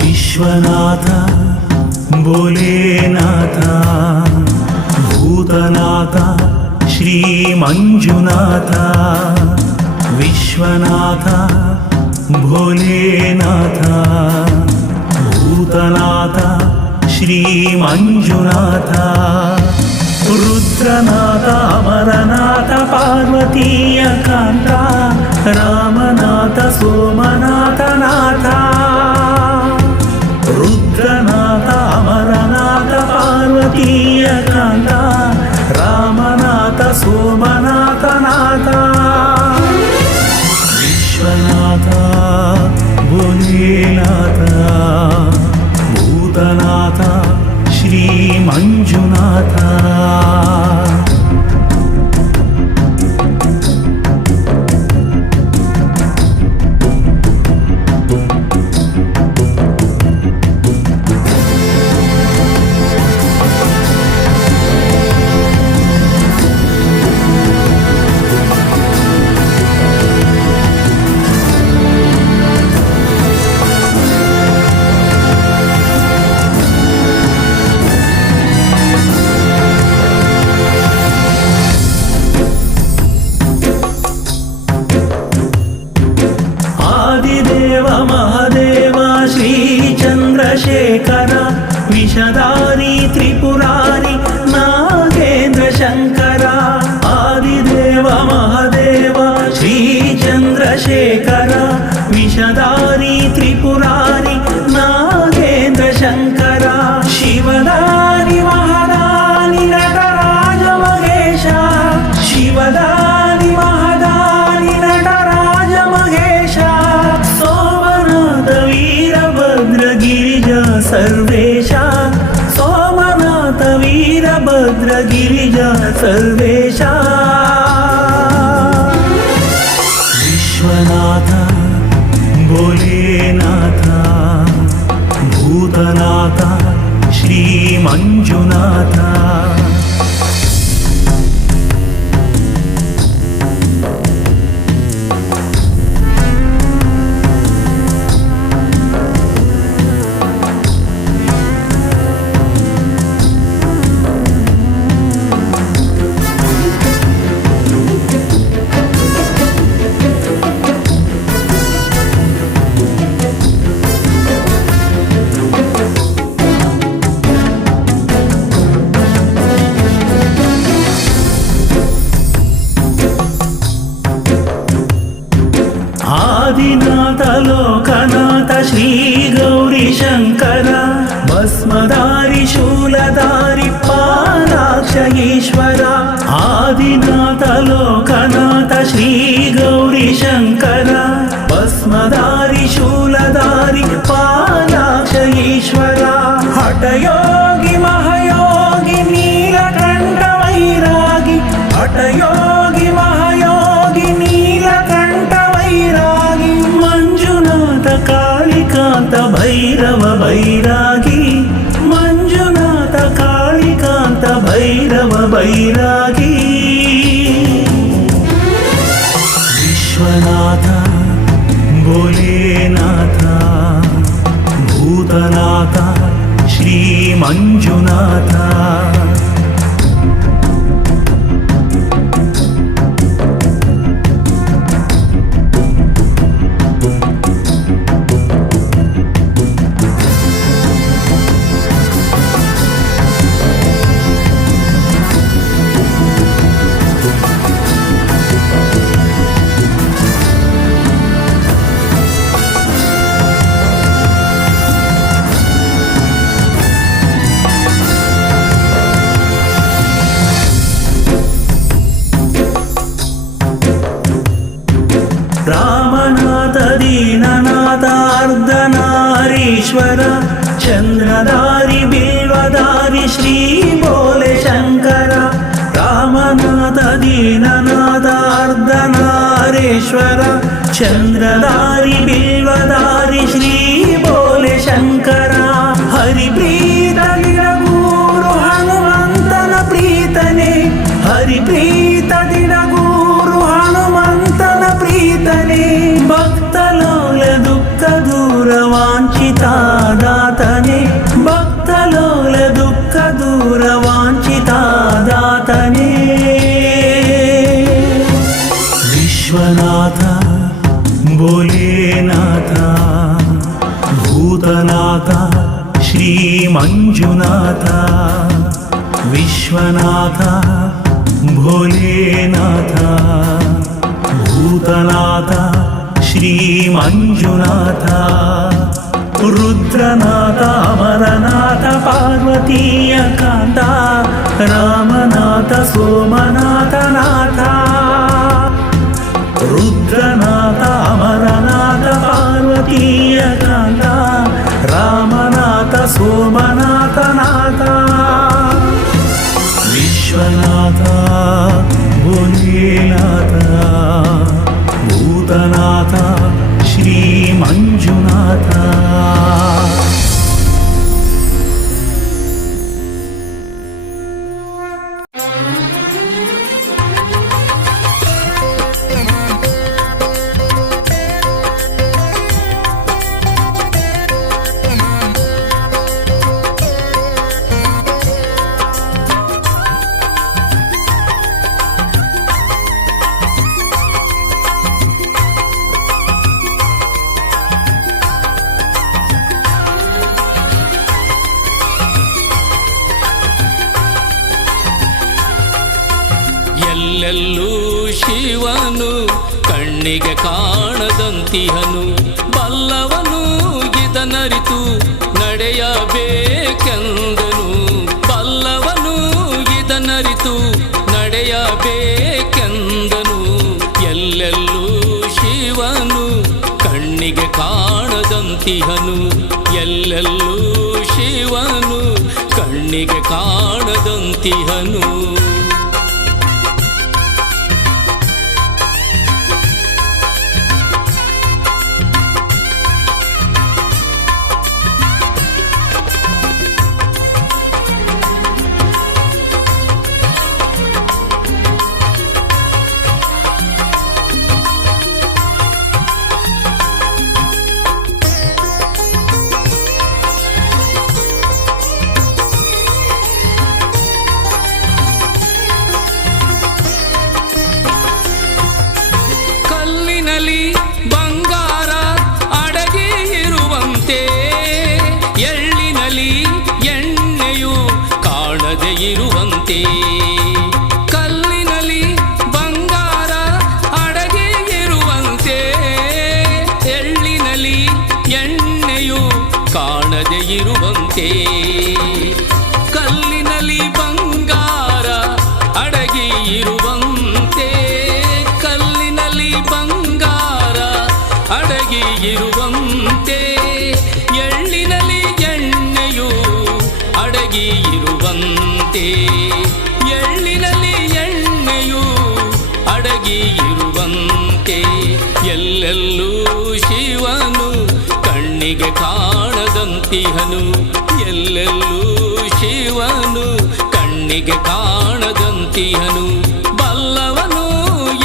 विश्वनाथ भोलेनाथ भूतनाथ श्री मंजुनाथ विश्वनाथ भोलेनाथ भूतनाथ श्री मंजुनाथ रुद्रनाथ अमरनाथ पार्वतीय कांत रामनाथ सोमनाथ नाथ रुद्रनाथ अमरनाथ पार्वतीय कांत रामनाथ सोमनाथ नाथ विश्वनाथ भोलेनाथ भूतनाथ श्री मंजुनाथ महादेव श्री चंद्रशेखर विषधारी त्रिपुरारी नागेंद्र शंकर आदिदेव महादेव श्री चंद्रशेखर विषधारी त्रिपुरारी नागेंद्र शंकर शिवदानी महादानी नटराज महेश शिवदानी महादानी नटराज महेश गिरिजा सर्वेशा सोमनाथ वीरभद्र गिरिजा सर्वेशा विश्वनाथ भोलेनाथ भूतनाथ श्री मंजुनाथ आदिनाथ लोकनाथ श्री गौरी शंकर भस्मधारी शूलधारी पालाक्ष ईश्वर आदिनाथ लोकनाथ श्री गौरी शंकर भस्मधारी शूलधारी पालाक्ष ईश्वर हठयोगी महायोगी नीलकंठ वैरागी हठयोगी महायोगी नीलकंठ वैरागी मंजुनाथ कालिकांत भैरव बैरागी मंजुनाथ कालिकांत भैरव बैरागी विश्वनाथ भोलेनाथ भूतनाथ श्री मंजुनाथ ದೀನನಾಥ ಅರ್ಧನಾರೀಶ್ವರ ಚಂದ್ರಧಾರಿ ಬಿಲ್ವಧಾರಿ ಶ್ರೀ ಬೋಲೆ ಶಂಕರ ರಾಮನಾಥ ದೀನನಾಥ ಅರ್ಧನಾರೀಶ್ವರ ಚಂದ್ರಧಾರಿ ಬಿಲ್ವಧಾರಿ ಶ್ರೀ ಬೋಲೆ ಶಂಕರ ಹರಿಪ್ರೀತ ದಿನಗೂರು ಹನುಮಂತನ ಪ್ರೀತನೆ ಹರಿಪ್ರೀತ ದಿನಗೂರು ಹನುಮಂತನ ಪ್ರೀತನೆ ಭಕ್ತಲೋಲ ದುಃಖ ದೂರ ವಾಂಛಿತ ದಾತನೆ ಭಕ್ತಲೋಲ ದುಃಖ ದೂರ ವಾಂಛಿತ ದಾತನೆ ವಿಶ್ವನಾಥ ಭೋಲೇನಾಥ ಭೂತನಾಥ ಶ್ರೀ ಮಂಜುನಾಥ ವಿಶ್ವನಾಥ ಭೋಲೇನಾಥ ಭೂತನಾಥ ಶ್ರೀ ಮಂಜುನಾಥ ರುದ್ರನಾಥ ಅಮರನಾಥ ಪಾರ್ವತೀಯ ಕಾಂತ ರಾಮನಾಥ ಸೋಮನಾಥ ನಾಥ ರುದ್ರನಾಥ ಅಮರನಾಥ ಪಾರ್ವತೀಯ ಕಾಂತ ರಾಮನಾಥ ಸೋಮನಾಥ ನಾಥ ವಿಶ್ವನಾಥ ಭೋಲೇನಾಥ ಭೂತನಾಥ ಶ್ರೀ ಮಂಜುನಾಥ ಎಲ್ಲೆಲ್ಲೂ ಶಿವನು ಕಣ್ಣಿಗೆ ಕಾಣದಂತಿಹನು ಬಲ್ಲವನು ಇದನರಿತು ನಡೆಯಬೇಕೆಂದನು ಬಲ್ಲವನು ಇದನರಿತು ನಡೆಯಬೇಕೆಂದನು ಎಲ್ಲೆಲ್ಲೂ ಶಿವನು ಕಣ್ಣಿಗೆ ಕಾಣದಂತಿಹನು ಎಲ್ಲೆಲ್ಲೂ ಶಿವನು ಕಣ್ಣಿಗೆ ಕಾಣದಂತಿಹನು ಬಂಗಾರ ಅಡಗಿ ಇರುವಂತೆ ಎಳ್ಳಿನಲ್ಲಿ ಎಣ್ಣೆಯು ಕಾಣದೆ ಇರುವಂತೆ ಕಲ್ಲಿನಲ್ಲಿ ಬಂಗಾರ ಅಡಗಿ ಇರುವಂತೆ ಎಳ್ಳಿನಲ್ಲಿ ಎಣ್ಣೆಯು ಕಾಣದೆ ಇರುವಂತೆ ಕಲ್ಲಿನಲ್ಲಿ ಬಂಗಾರ ಅಡಗಿ ಇರುವಂತೆ ಕಲ್ಲಿನಲ್ಲಿ ಬಂಗಾರ ಅಡಗಿ ಇರುವಂತೆ ಎಳ್ಳಿನಲ್ಲಿ ಎಣ್ಣೆಯು ಅಡಗಿ ಇರುವಂತೆ ಎಳ್ಳಿನಲ್ಲಿ ಎಣ್ಣೆಯು ಅಡಗಿ ಇರುವಂತೆ ಎಲ್ಲೆಲ್ಲೂ ಶಿವನು ಕಣ್ಣಿಗೆ ಕಾಣದಂತಿಹನು ಎಲ್ಲೆಲ್ಲೂ ಶಿವನು ಕಣ್ಣಿಗೆ ಕಾಣದಂತಿಹನು ಬಲ್ಲವನು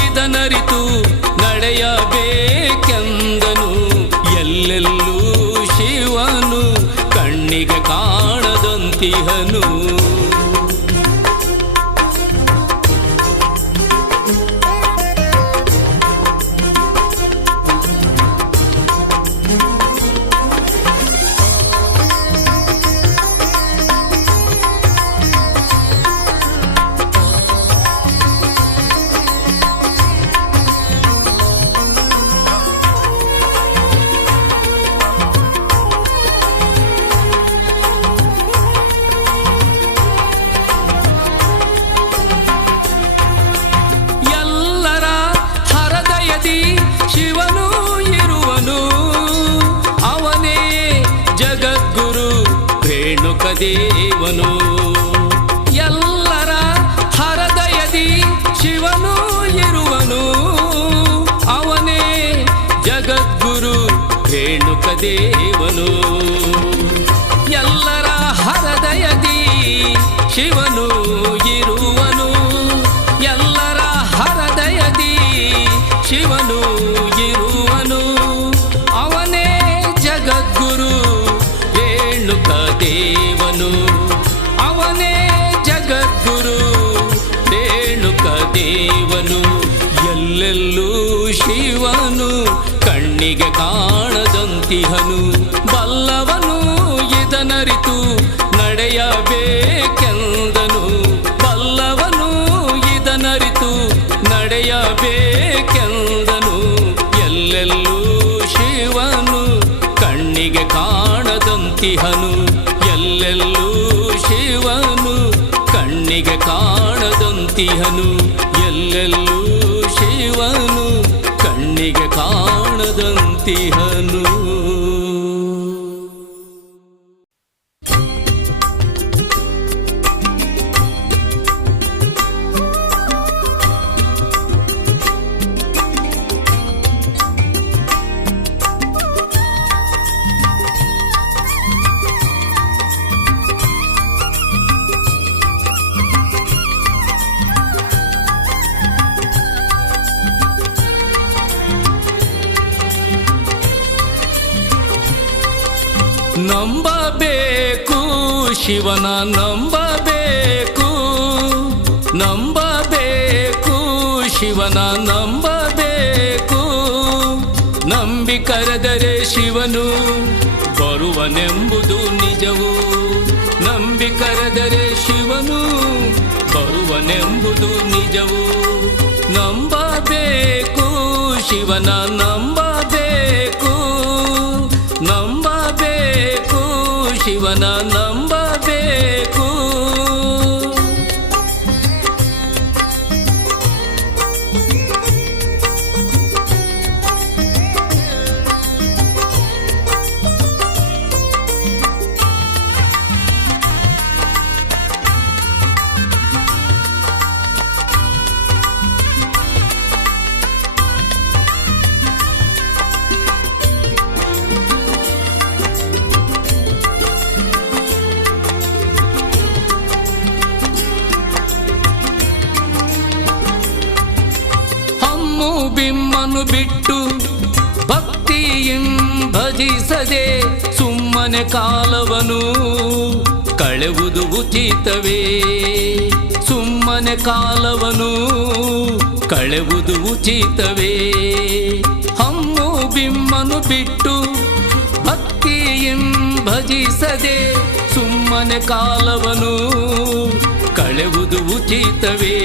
ಇದನರಿತು ನಡೆಯಬೇಕೆಂದನು ಎಲ್ಲೆಲ್ಲೂ ಶಿವನು ಕಣ್ಣಿಗೆ ಕಾಣದಂತಿಹನು ದೇವನು. ಎಲ್ಲರ ಹೃದಯದಿ ಶಿವನು ಇರುವನು, ಅವನೇ ಜಗದ್ಗುರು ರೇಣುಕ ದೇವನು. ಎಲ್ಲರ ಹೃದಯದಿ ಶಿವನು ಇರುವನು, ಎಲ್ಲರ ಹೃದಯದಿ ಶಿವನು ಇರುವನು, ಅವನೇ ಜಗದ್ಗುರು ರೇಣುಕ ದೇವನು, ಅವನೇ ಜಗದ್ಗುರು ರೇಣುಕ ದೇವನು. ಎಲ್ಲೆಲ್ಲೂ ಶಿವನು ಕಣ್ಣಿಗೆ ಕಾಣದಂತಿಹನು, ಬಲ್ಲವನು ಇದನರಿತು ನಡೆಯಬೇಕೆಂದನು, ಬಲ್ಲವನು ಇದನರಿತು ನಡೆಯಬೇಕೆಂದನು. ಎಲ್ಲೆಲ್ಲೂ ಶಿವನು ಕಣ್ಣಿಗೆ ಕಾಣದಂತಿಹನು, ಎಲ್ಲೆಲ್ಲೂ ಶಿವನು ಕಣ್ಣಿಗೆ ಕಾಣದಂತಿಹನು, ಎಲ್ಲೆಲ್ಲೂ ಶಿವನು ಕಣ್ಣಿಗೆ ಕಾಣದಂತಿಹನು. ನಂಬಬೇಕು ಶಿವನ ನಂಬಬೇಕು, ನಂಬಬೇಕು ಶಿವನ ನಂಬಬೇಕು, ನಂಬಿ ಕರೆದರೆ ಶಿವನು ಬರುವನೆಂಬುದು ನಿಜವು, ನಂಬಿ ಕರೆದರೆ ಶಿವನು ಬರುವನೆಂಬುದು ನಿಜವು. ನಂಬಬೇಕು ಶಿವನ ನಂಬಬೇಕು, ನಂಬಬೇಕು ಶಿವನ ನಂಬಬೇಕು. ಬಿಮ್ಮನು ಬಿಟ್ಟು ಭಕ್ತಿಯಿಂ ಭಜಿಸದೆ ಸುಮ್ಮನೆ ಕಾಲವನು ಕಳೆವುದು ಉಚಿತವೇ, ಸುಮ್ಮನೆ ಕಾಲವನು ಕಳೆವುದು ಉಚಿತವೇ. ಹಮ್ಮು ಬಿಮ್ಮನು ಬಿಟ್ಟು ಭಕ್ತಿಯಿಂ ಭಜಿಸದೆ ಸುಮ್ಮನೆ ಕಾಲವನು ಕಳೆವುದು ಉಚಿತವೇ,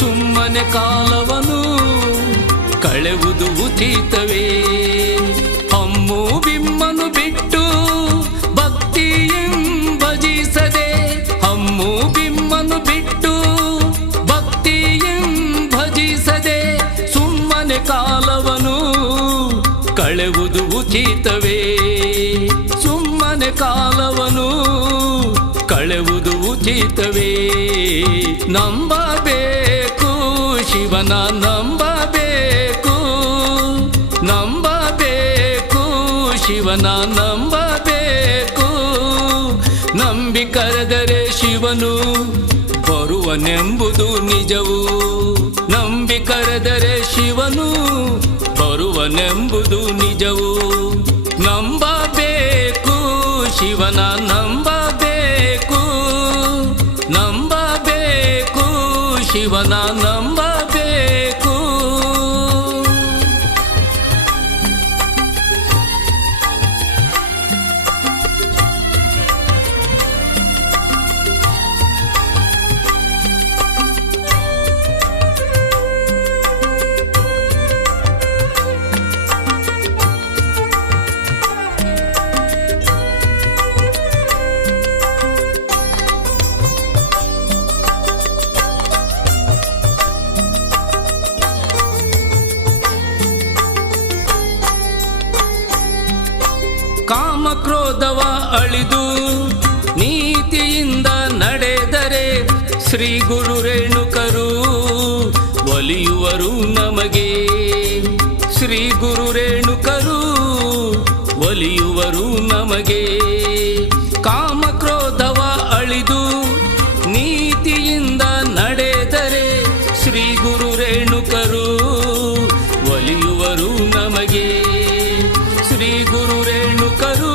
ಸುಮ್ಮನೆ ಕಾಲವನು ಕಳೆವುದು ಉಚಿತವೇ. ಹಮ್ಮು ಬಿಮ್ಮನು ಬಿಟ್ಟು ಭಕ್ತಿಯಿಂ ಭಜಿಸದೆ, ಹಮ್ಮು ಬಿಮ್ಮನು ಬಿಟ್ಟು ಭಕ್ತಿಯಿಂ ಭಜಿಸದೆ ಸುಮ್ಮನೆ ಕಾಲವನು ಕಳೆವುದು ಉಚಿತವೇ, ಸುಮ್ಮನೆ ಕಾಲವನು ಕಳೆವುದು ಉಚಿತವೇ. ನಂಬಬೇಕು ಶಿವನ ನಂಬಬೇಕು, ನಂಬಬೇಕು ಶಿವನ ನಂಬಬೇಕು, ನಂಬಿ ಕರೆದರೆ ಶಿವನು ಬರುವನೆಂಬುದು ನಿಜವು, ನಂಬಿ ಕರೆದರೆ ಶಿವನು ಬರುವನೆಂಬುದು ನಿಜವು. ನಂಬಬೇಕು ಶಿವನ ನಂಬಬೇಕು, ನಂಬಬೇಕು ಶಿವನ ನಂಬಬೇಕು. ಕಾಮ ಕ್ರೋಧವ ಅಳಿದು ನೀತಿಯಿಂದ ನಡೆದರೆ ಶ್ರೀ ಗುರು ರೇಣುಕರು ಒಲಿಯುವರು ನಮಗೆ. ಶ್ರೀ ಗುರು ರೇಣುಕರು ಒಲಿಯುವರು ನಮಗೆ. ಕಾಮಕ್ರೋಧವ ಅಳಿದು ನೀತಿಯಿಂದ ನಡೆದರೆ ಶ್ರೀ ಗುರು ರೇಣುಕರು ಒಲಿಯುವರು ನಮಗೆ. ಶ್ರೀ ಗುರು ರೇಣುಕರು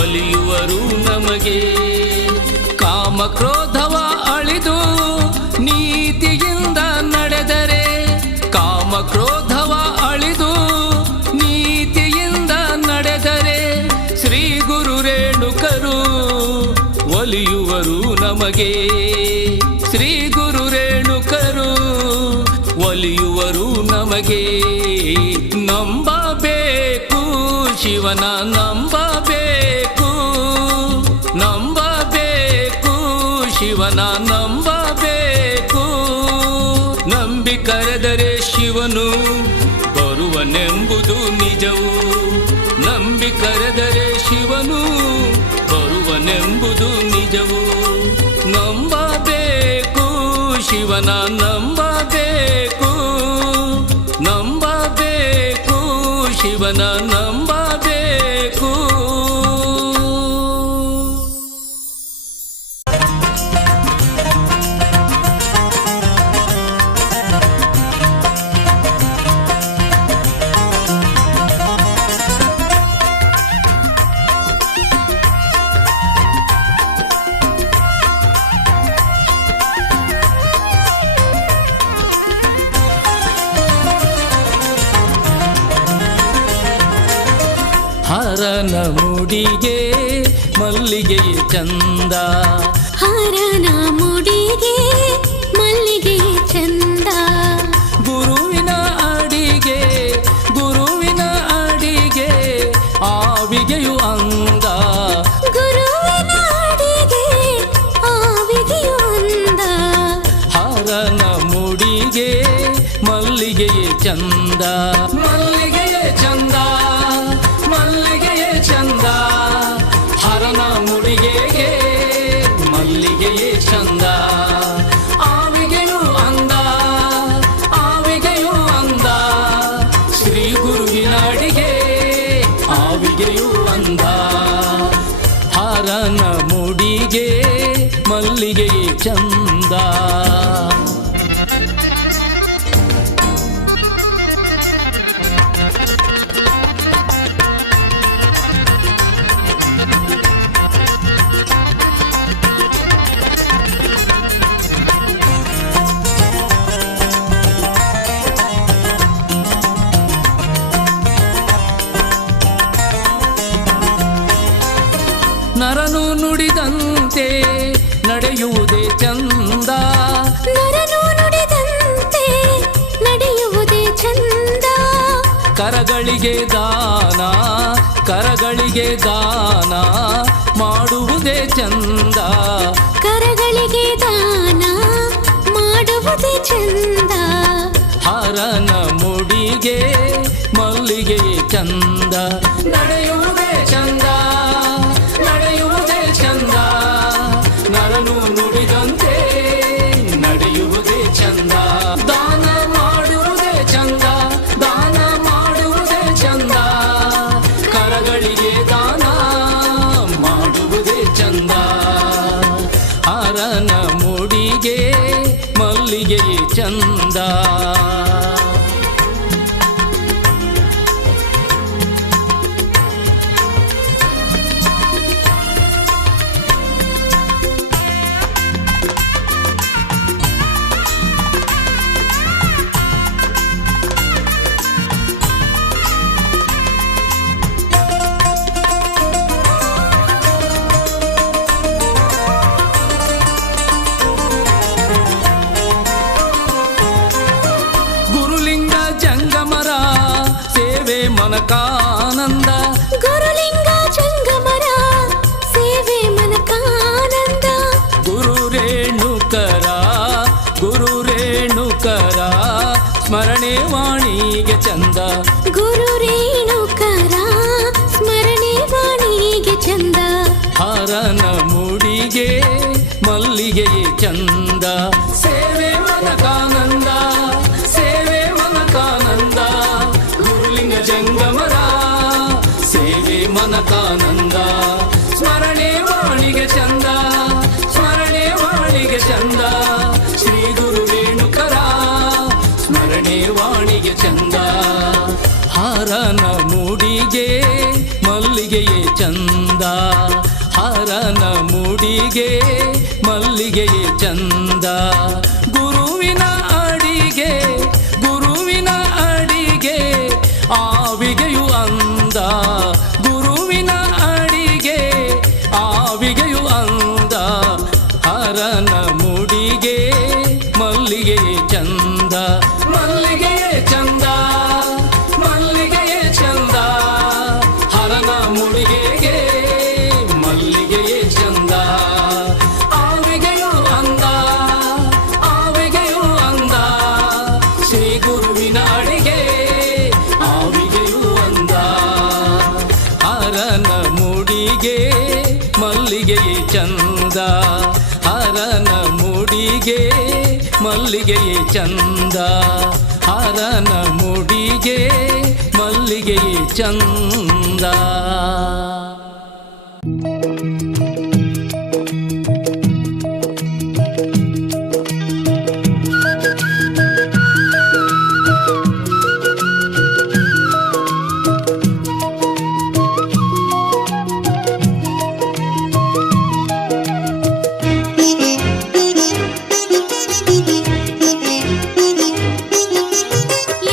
ಒಲಿಯುವರು ನಮಗೆ. ಕಾಮಕ್ರೋಧವ ಅಳಿದು ನೀತಿಯಿಂದ ನಡೆದರೆ, ಕಾಮಕ್ರೋಧವ ಅಳಿದು ನೀತಿಯಿಂದ ನಡೆದರೆ ಶ್ರೀ ಗುರು ರೇಣುಕರು ಒಲಿಯುವರು ನಮಗೆ. ಶ್ರೀ ಗುರು ರೇಣುಕರು ಒಲಿಯುವರು ನಮಗೆ. ನಂಬಬೇಕು ಶಿವನ ನಂಬಬೇಕು, ನಂಬಬೇಕು ಶಿವನ ನಂಬಬೇಕು. ನಂಬಿ ಕರೆದರೆ ಶಿವನು ಬರುವನೆಂಬುದು ನಿಜವು. ನಂಬಿ ಕರೆದರೆ ಶಿವನು ಬರುವನೆಂಬುದು ನಿಜವು. ನಂಬಬೇಕು ಶಿವನ ನಂಬಬೇಕು, ನಂಬಬೇಕು ಶಿವನ ನಂಬಬೇಕು. ಹರನ ಮುಡಿಗೆ ಮಲ್ಲಿಗೆಯ ಚಂದ, ಹರನ ಮುಡಿಗೆ ಮಲ್ಲಿಗೆ ಚಂದ. ಗುರುವಿನ ಅಡಿಗೆ, ಗುರುವಿನ ಅಡಿಗೆ ಆವಿಗೆಯು ಅಂದ. ಗುರುವಿನ ಅಡಿಗೆ ಆವಿಗೆಯು ಅಂದ. ಹರನ ಮುಡಿಗೆ ಮಲ್ಲಿಗೆಯ ಚಂದ, ಮಲ್ಲಿಗೆಯ ಚಂದ, ಮಲ್ಲಿಗೆಯ ಚಂದ. ಹರನ ಮುಡಿಗೆಗೆ ಮಲ್ಲಿಗೆಯ ಚಂದ. ಆವಿಗೆಯು ಅಂದ, ಆವಿಗೆಯು ಅಂದ. ಶ್ರೀ ಗುರುವಿನ ಅಡಿಗೆ ಆವಿಗೆಯು ಅಂದ. ಹರನ ಮುಡಿಗೆ ಮಲ್ಲಿಗೆಯ ಚಂದ. ನರನು ನುಡಿದಂತೆ ನಡೆಯುವುದೇ ಚಂದ, ನರನು ನುಡಿದಂತೆ ನಡೆಯುವುದೇ ಚಂದ. ಕರಗಳಿಗೆ ದಾನ, ಕರಗಳಿಗೆ ದಾನ ಮಾಡುವುದೇ ಚಂದ. ಕರಗಳಿಗೆ ದಾನ ಮಾಡುವುದೇ ಚಂದ. ಹರನ ಮುಡಿಗೆ ಮಲ್ಲಿಗೆ ಚಂದ. ನಡೆಯುವುದೇ ಚಂದ, ನಡೆಯುವುದೇ ಚಂದ. ನರನು ನುಡಿದಂತೆ ನಡೆಯುವುದೇ ಚಂದ. ದಾನ ಮಾಡುವುದೇ ಚಂದ, ದಾನ ಮಾಡುವುದೇ ಚಂದ. ಕರಗಳಿಗೆ ದಾನ ಮಾಡುವುದೇ ಚಂದ. ಹರನ ಮುಡಿಗೆ ಮಲ್ಲಿಗೆ ಚಂದ. ಹರನ ಮುಡಿಗೆ ಮಲ್ಲಿಗೆಯೇ ಚಂದ ಸೇವೆ ಮನಕಾನಂದ ಸೇವೆ ಮನಕಾನಂದ ಗುರುಲಿಂಗ ಜಂಗಮರ ಸೇವೆ ಮನಕಾನಂದ ಸ್ಮರಣೆ ವಾಣಿಗೆ ಚಂದ ಸ್ಮರಣೆ ವಾಣಿಗೆ ಚಂದ ಶ್ರೀ ಗುರು ರೇಣುಕರ ಸ್ಮರಣೆ ವಾಣಿಗೆ ಚಂದ ಹರನ ಮುಡಿಗೆ ಮಲ್ಲಿಗೆಯೇ ಚಂದ ಹರನ ಮುಡಿಗೆ ಮಲ್ಲಿಗೆಯೇ ಚಂದ ಗುರುವಿನ ಅಡಿಗೆ ಗುರುವಿನ ಅಡಿಗೆ ಆವಿಗೆಯು ಅಂದ ಗುರುವಿನ ಅಡಿಗೆ ಆವಿಗೆಯು ಅಂದ ಹರನ ಮುಡಿಗೆ ಮಲ್ಲಿಗೆಯೇ ಚಂದ ಮಲ್ಲಿಗೆಯೇ ಚಂದ ಮಲ್ಲಿಗೆಯೇ ಚಂದ ಹರನ ಮುಡಿಗೆಗೆ ಮಲ್ಲಿಗೆಯೇ ಚಂದ ಆವಿಗೆಯು ಅಂದ ಆವಿಗೆಯು ಅಂದ ಶ್ರೀ ಗುರುವಿನ ಅಡಿಗೆ ಆವಿಗೆಯು ಅಂದ ಹರನ ಮುಡಿಗೆ ಮಲ್ಲಿಗೆಯೇ ಚಂದ ಹರನ ಮುಡಿಗೆ ಮಲ್ಲಿಗೆಯೇ ಚಂದ ಹರನ ಮುಡಿಗೆ ಮಲ್ಲಿಗೆಯೇ ಚಂದ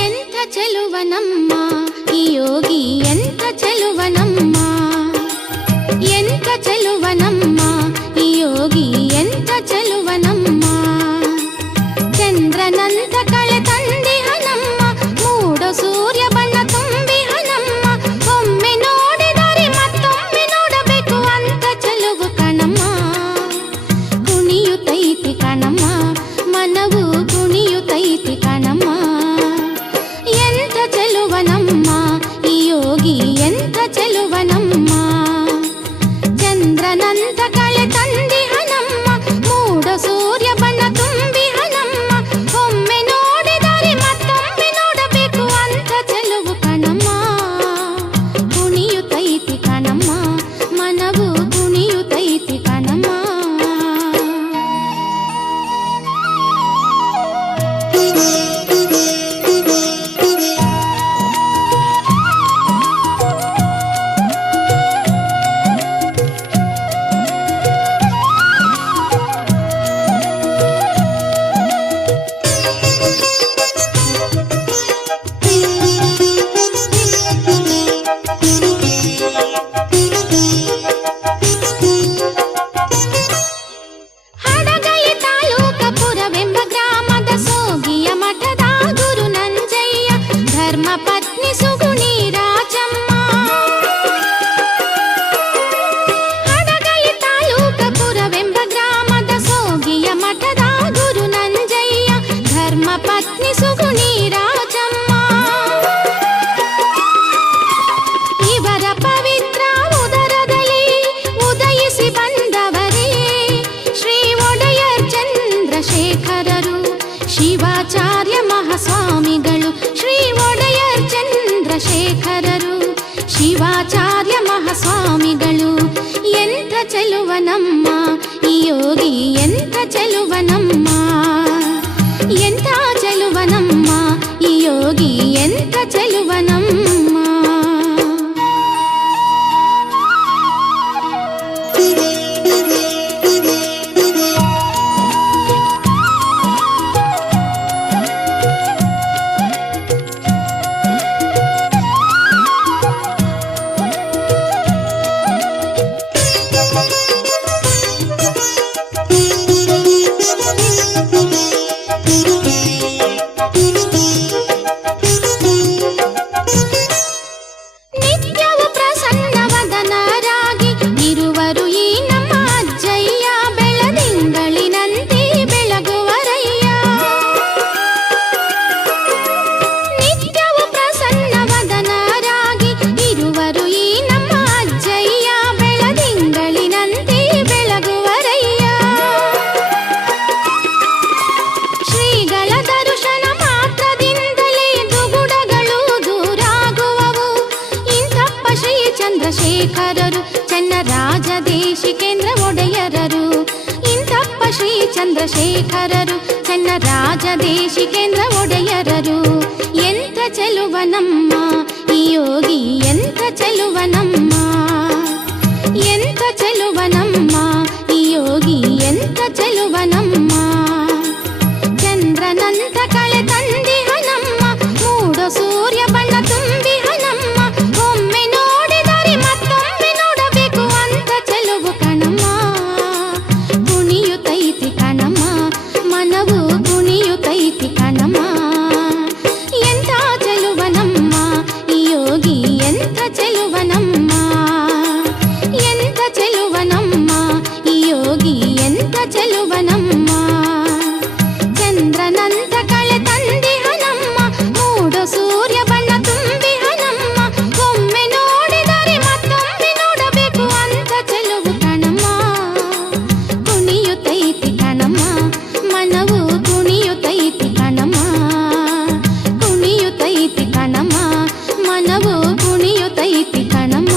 ಎಂಥ ಚೆಲುವನಮ್ಮ ಈ ಯೋಗಿ ಎಂಥ ಚೆಲುವನಮ್ಮ ಎಂಥ ಚೆಲುವನಮ್ಮ ಈ ಯೋಗಿ ಎಂಥ ಚೆಲುವನಮ್ಮ ಚಂದ್ರನಂತ ಕಳೆ ತಂದಿಹನಮ್ಮ ಮೂಡ ಸೂರ್ಯ ಬಣ್ಣ ತುಂಬಿಹನಮ್ಮ ಒಮ್ಮೆ ನೋಡಿದರೆ ಮತ್ತೊಮ್ಮೆ ನೋಡಬೇಕು ಅಂತ ಚೆಲುವು ಕಣಮ್ಮ ಕುಣಿಯುತ್ತೈತಿ ಕಣಮ್ಮ ಮನವು ಕುಣಿಯುತ್ತೈತಿ ಕಣಮ್ಮ ಎಂಥ ಚೆಲುವನಮ್ಮ ಈ ಯೋಗಿ ಎಂಥ ಚೆಲುವನಮ್ಮ ಚಂದ್ರನಂತ ಕಳೆ ತಂದಿಹನಮ್ಮ ಮೂಡ ಸೂರ್ಯ ಬಣ್ಣ ತುಂಬಿಹನಮ್ಮ ಒಮ್ಮೆ ನೋಡಿದರೆ ಮತ್ತೊಮ್ಮೆ ನೋಡಬೇಕು ಅಂತ ಚೆಲುವು ಕಣಮ್ಮ ಕುಣಿಯುತ್ತೈತಿ ಕಣಮ್ಮ ಮನವು ಕುಣಿಯುತ್ತೈತಿ ಕಣಮ್ಮ ಹಡಗಲಿ ತಾಲೂಕ ಪುರವೆಂಬ ಗ್ರಾಮದ ಸೋಗಿಯ ಮಠದ ಗುರು ನಂಜಯ್ಯ ಧರ್ಮ ಪತ್ನಿ ಸುಗುಣಿ ರಾಜಮ್ಮ ಹಡಗಲಿ ತಾಲೂಕ ಪುರವೆಂಬ ಗ್ರಾಮದ ಸೋಗಿಯ ಮಠದ ಗುರು ನಂಜಯ್ಯ ಧರ್ಮ ಪತ್ನಿ ಸುಗುಣಿ ರಾಜಮ್ಮ ಇವರ ಪವಿತ್ರ ಉದರದಲ್ಲಿ ಉದಯಿಸಿ ಬಂದವರೇ ಶ್ರೀ ಒಡೆಯರ್ ಚಂದ್ರಶೇಖರರು ಶಿವಾಚಾರ್ಯ ಮಹಾಸ್ವಾಮಿಗಳು ಶ್ರೀ ಒಡೆಯರ್ ಚಂದ್ರಶೇಖರರು ಶಿವಾಚಾರ್ಯ ಮಹಾಸ್ವಾಮಿಗಳು ಎಂಥ ಚೆಲುವನಮ್ಮ ಈ ಯೋಗಿ ಎಂಥ ಚೆಲುವನಮ್ಮ ಎಂಥ ಚೆಲುವನಮ್ಮ ಈ ಯೋಗಿ ಎಂಥ ಚೆಲುವನಮ್ಮ ಚೆನ್ನರಾಜ ದೇಶಿಕೇಂದ್ರ ಒಡೆಯರರು ಇಂಥಪ್ಪ ಶ್ರೀ ಚಂದ್ರಶೇಖರರು ಚೆನ್ನರಾಜ ದೇಶಿಕೇಂದ್ರ ಒಡೆಯರರು ಎಂಥ ಚೆಲುವನಮ್ಮ ಈ ಯೋಗಿ ಎಂಥ ಚೆಲುವನಮ್ಮ ಎಂಥ ಚೆಲುವನಮ್ಮ ಈ ಯೋಗಿ ಎಂಥ ಚೆಲುವನಮ್ಮ ಚಂದ್ರನಂತ ಕಳೆ ತಂದಿಹನಮ್ಮ ಮೂಡೋ ಸೂರ್ಯ ಬಣ್ಣ ತುಂಬಿಹನಮ್ಮ ಒಮ್ಮೆ ನೋಡಿದರೆ ಮತ್ತೊಮ್ಮೆ ನೋಡಬೇಕು ಅಂತ ಚೆಲುವು ಕಣಮ್ಮ ಕುಣಿಯುತ್ತೈತಿ ಕಣಮ್ಮ ಮನವು ಕುಣಿಯುತ್ತೈತಿ ಕಣಮ್ಮ ಎಂಥ ಚೆಲುವನಮ್ಮ ಈ ಯೋಗಿ ಎಂಥ ಚೆಲುವನಮ್ಮ ಎಂಥ ಚೆಲುವನಮ್ಮ ಈ ಯೋಗಿ ಎಂಥ ಚೆಲುವನಮ್ಮ ಚಂದ್ರನಂತ ಕಳೆ ತಂದಿಹನಮ್ಮ ಮೂಡೋ ಸೂರ್ಯ ಬಣ್ಣ ತುಂಬಿಹನಮ್ಮ ಒಮ್ಮೆ ನೋಡಿದರೆ ಮತ್ತೊಮ್ಮೆ ನೋಡಬೇಕು ಅಂತ ಚೆಲುವು ಕಣಮ್ಮ ಕುಣಿಯುತ್ತೈತಿ ಕಣಮ್ಮ ಮನವು ಕುಣಿಯುತ್ತೈತಿ ಕಣಮ್ಮ ಕುಣಿಯುತ್ತೈತಿ ಕಣಮ್ಮ ಮನವು ಕುಣಿಯುತ್ತೈತಿ ಕಣಮ್ಮ.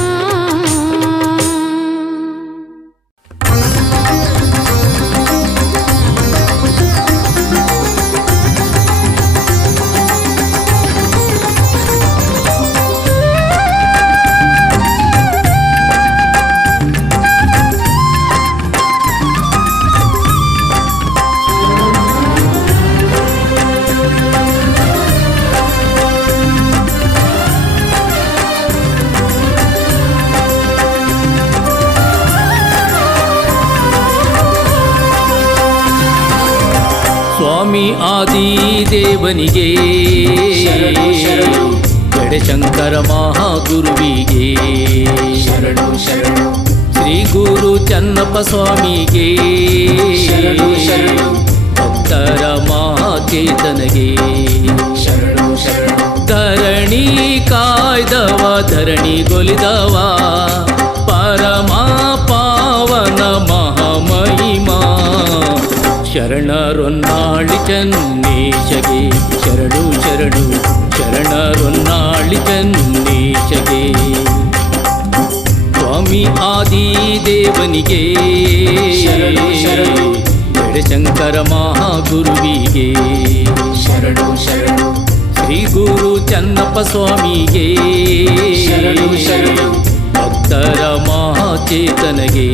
ಸ್ವಾಮಿ ಆದಿದೇವನಿಗೆ ಜಡಶಂಕರ ಮಹಾಗುರುವಿಗೆ ಶ್ರೀ ಗುರು ಚನ್ನಪ್ಪ ಸ್ವಾಮಿಗೆ ಭಕ್ತರ ಮಹಾಚೇತನಗೆ ಧರಣಿ ಕಾಯ್ದವ ಧರಣಿ ಗೊಲಿದವ ಪರಮ ಪಾವನ ಮಹಾಮಹಿಮಾ ಶರಣರೊನ್ನಾಳಿ ಚನ್ನೇಶಗೆ ಶರಣು ಶರಣು ಶರಣರೊನ್ನಾಳಿ ಚನ್ನೇಶಗೆ ಸ್ವಾಮಿ ಆದಿದೇವನಿಗೆ ಜಡಶಂಕರ ಮಹಾಗುರುವಿಗೆ ಶ್ರೀ ಗುರು ಚನ್ನಪ್ಪ ಸ್ವಾಮಿಗೆ ಭಕ್ತರ ಮಹಾಚೇತನಗೆ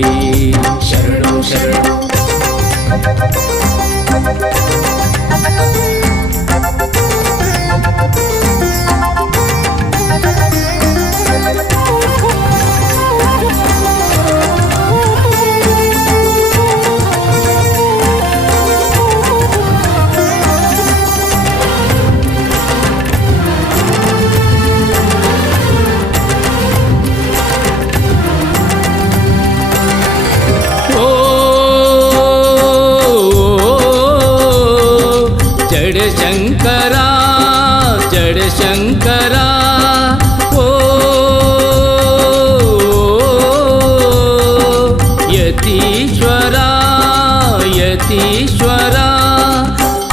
ಜಡಶಂಕರ ಜಡಶಂಕರ ಓ ಯತೀಶ್ವರ ಯತೀಶ್ವರ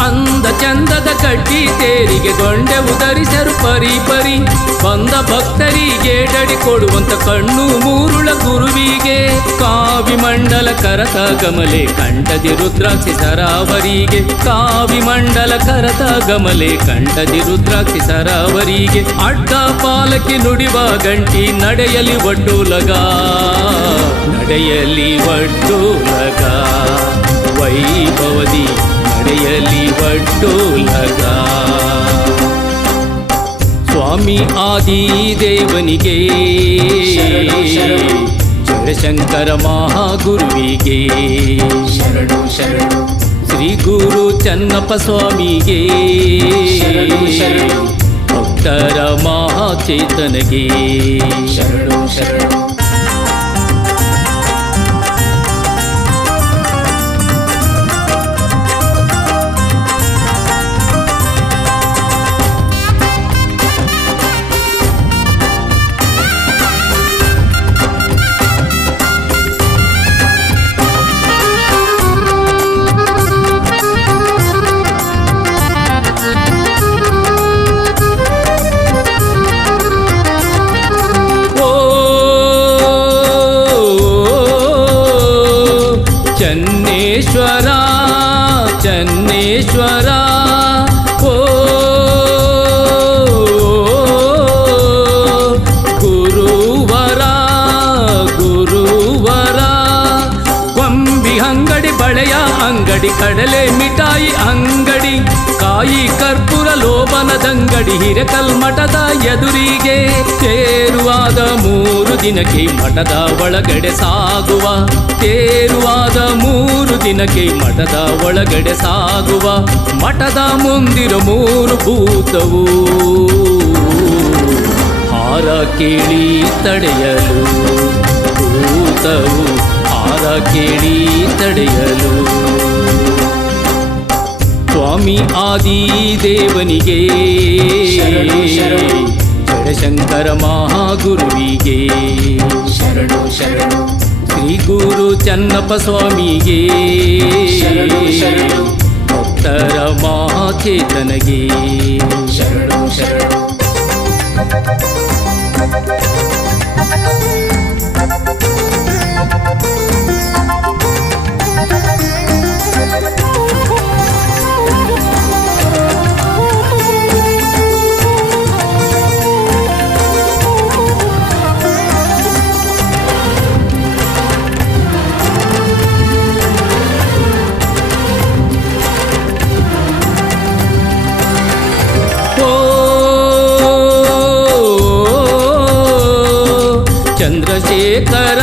ಅಂದ ಚಂದದ ಕಡ್ಡಿ ತೇರಿಗೆ ಗೊಂಡೆ ಉದರಿಸರು ಪರಿ ಪರಿ ಬಂದ ಭಕ್ತರಿಗೆ ಡಡಿ ಕೊಡುವಂತ ಕಣ್ಣು ಮೂರುಳ ಗುರುವಿಗೆ ಕಾವಿಮಂಡಲ ಕರತ ಗಮಲೆ ಕಂಠದಿ ರುದ್ರಾಕ್ಷಿ ಸರಾವರಿಗೆ ಕಾವಿಮಂಡಲ ಕರತ ಗಮಲೆ ಕಂಠದಿ ರುದ್ರಾಕ್ಷಿ ಸರಾವರಿಗೆ ಅಡ್ಡ ಪಾಲಕಿ ನುಡಿವ ಗಂಟಿ ನಡೆಯಲಿ ಒಡ್ಡೂಲಗ ನಡೆಯಲಿ ಒಡ್ಡೂಲಗ ವೈಭವದಿ ನಡೆಯಲಿ ಒಡ್ಡೂಲಗ ಸ್ವಾಮಿ ಆದಿದೇವನಿಗೆ ಜಡಶಂಕರ ಮಹಾಗುರುವಿಗೆ ಶ್ರೀ ಗುರು ಚನ್ನಪ್ಪ ಸ್ವಾಮಿಗೆ ಭಕ್ತರ ಮಹಾಚೇತನಗೆ ಓ ಅಂಗಡಿ, ಕಡಲೆ ಮಿಠಾಯಿ ಅಂಗಡಿ, ಕಾಯಿ ಕರ್ಪೂರ ಲೋಬನದಂಗಡಿ, ಹಿರೇಕಲ್ಮಠದ ಎದುರಿಗೆ ತೇರುವಾದ 3 ದಿನಕ್ಕೆ ಮಠದ ಒಳಗಡೆ ಸಾಗುವ, ತೇರುವಾದ 3 ದಿನಕ್ಕೆ ಮಠದ ಒಳಗಡೆ ಸಾಗುವ, ಮಠದ ಮುಂದಿರ 3 ಭೂತವು ಹಾರ ಕೇಳಿ ತಡೆಯಲು, ಭೂತವು ಹಾರ ಕೇಳಿ ತಡೆಯಲು. ಸ್ವಾಮಿ ಆದಿದೇವನಿಗೆ, ಜಡಶಂಕರ ಮಹಾಗುರುವಿಗೆ, ಶ್ರೀ ಗುರು ಚನ್ನಪ್ಪ ಸ್ವಾಮಿಗೆ, ಭಕ್ತರ ಮಹಾಚೇತನಗೆ. ಚಂದ್ರಶೇಖರ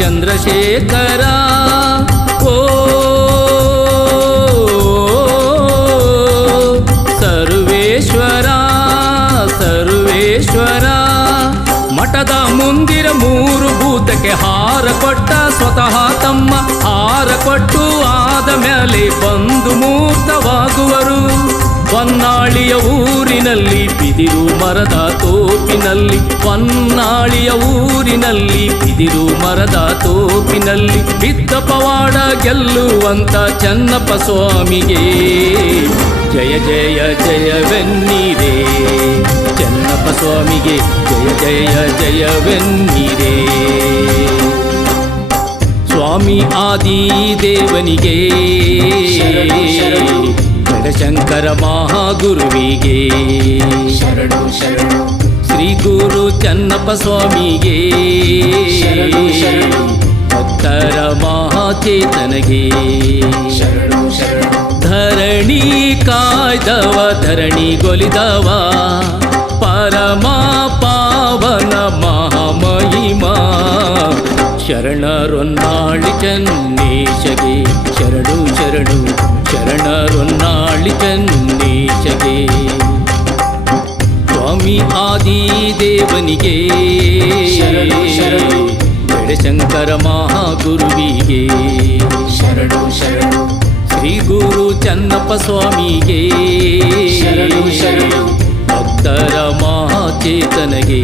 ಚಂದ್ರಶೇಖರ ಓ ಸರ್ವೇಶ್ವರ ಸರ್ವೇಶ್ವರ. ಮಠದ ಮುಂದಿರ 3 ಭೂತಕ್ಕೆ ಹಾರ ಕೊಟ್ಟ ಸ್ವತಃ ತಮ್ಮ, ಹಾರ ಕೊಟ್ಟು ಆದ ಮೇಲೆ ಬಂದು ಮೂರ್ತವಾಗುವರು. ಹೊನ್ನಾಳಿಯ ಊರಿನಲ್ಲಿ ಬಿದಿರು ಮರದ ತೋಪಿನಲ್ಲಿ, ಹೊನ್ನಾಳಿಯ ಊರಿನಲ್ಲಿ ಬಿದಿರು ಮರದ ತೋಪಿನಲ್ಲಿ ಬಿದ್ದ ಪವಾಡ ಗೆಲ್ಲುವಂತ ಚನ್ನಪ್ಪ ಸ್ವಾಮಿಗೆ ಜಯ ಜಯ ಜಯವೆನ್ನಿರೇ. ಚನ್ನಪ್ಪ ಸ್ವಾಮಿಗೆ ಜಯ ಜಯ ಜಯವೆನ್ನಿರೇ. ಸ್ವಾಮಿ ಆದಿದೇವನಿಗೆ, ಜಡಶಂಕರ ಮಹಾಗುರುವಿಗೆ, ಶ್ರೀ ಗುರು ಚನ್ನಪ್ಪ ಸ್ವಾಮಿಗೆ, ಭಕ್ತರ ಮಹಾಚೇತನಗೆ. ಧರಣಿ ಕಾಯ್ದವ ಧರಣಿಗೊಲಿದವ, ಪರಮ ಪಾವನ ಮಹಾಮಹಿಮಾ, ಶರಣರೊನ್ನಾಳಿ ಚನ್ನೇಶಗೆ, ಶರಣು ಶರಣು ಶರಣರೊನ್ನಾಳಿ ಚನ್ನೇಶಗೆ. ಸ್ವಾಮಿ ಆದಿದೇವನಿಗೆ, ಜಡಶಂಕರ ಮಹಾಗುರುವಿಗೆ, ಶ್ರೀ ಗುರು ಚನ್ನಪ್ಪ ಸ್ವಾಮಿಗೆ, ಭಕ್ತರ ಮಹಾಚೇತನಗೆ.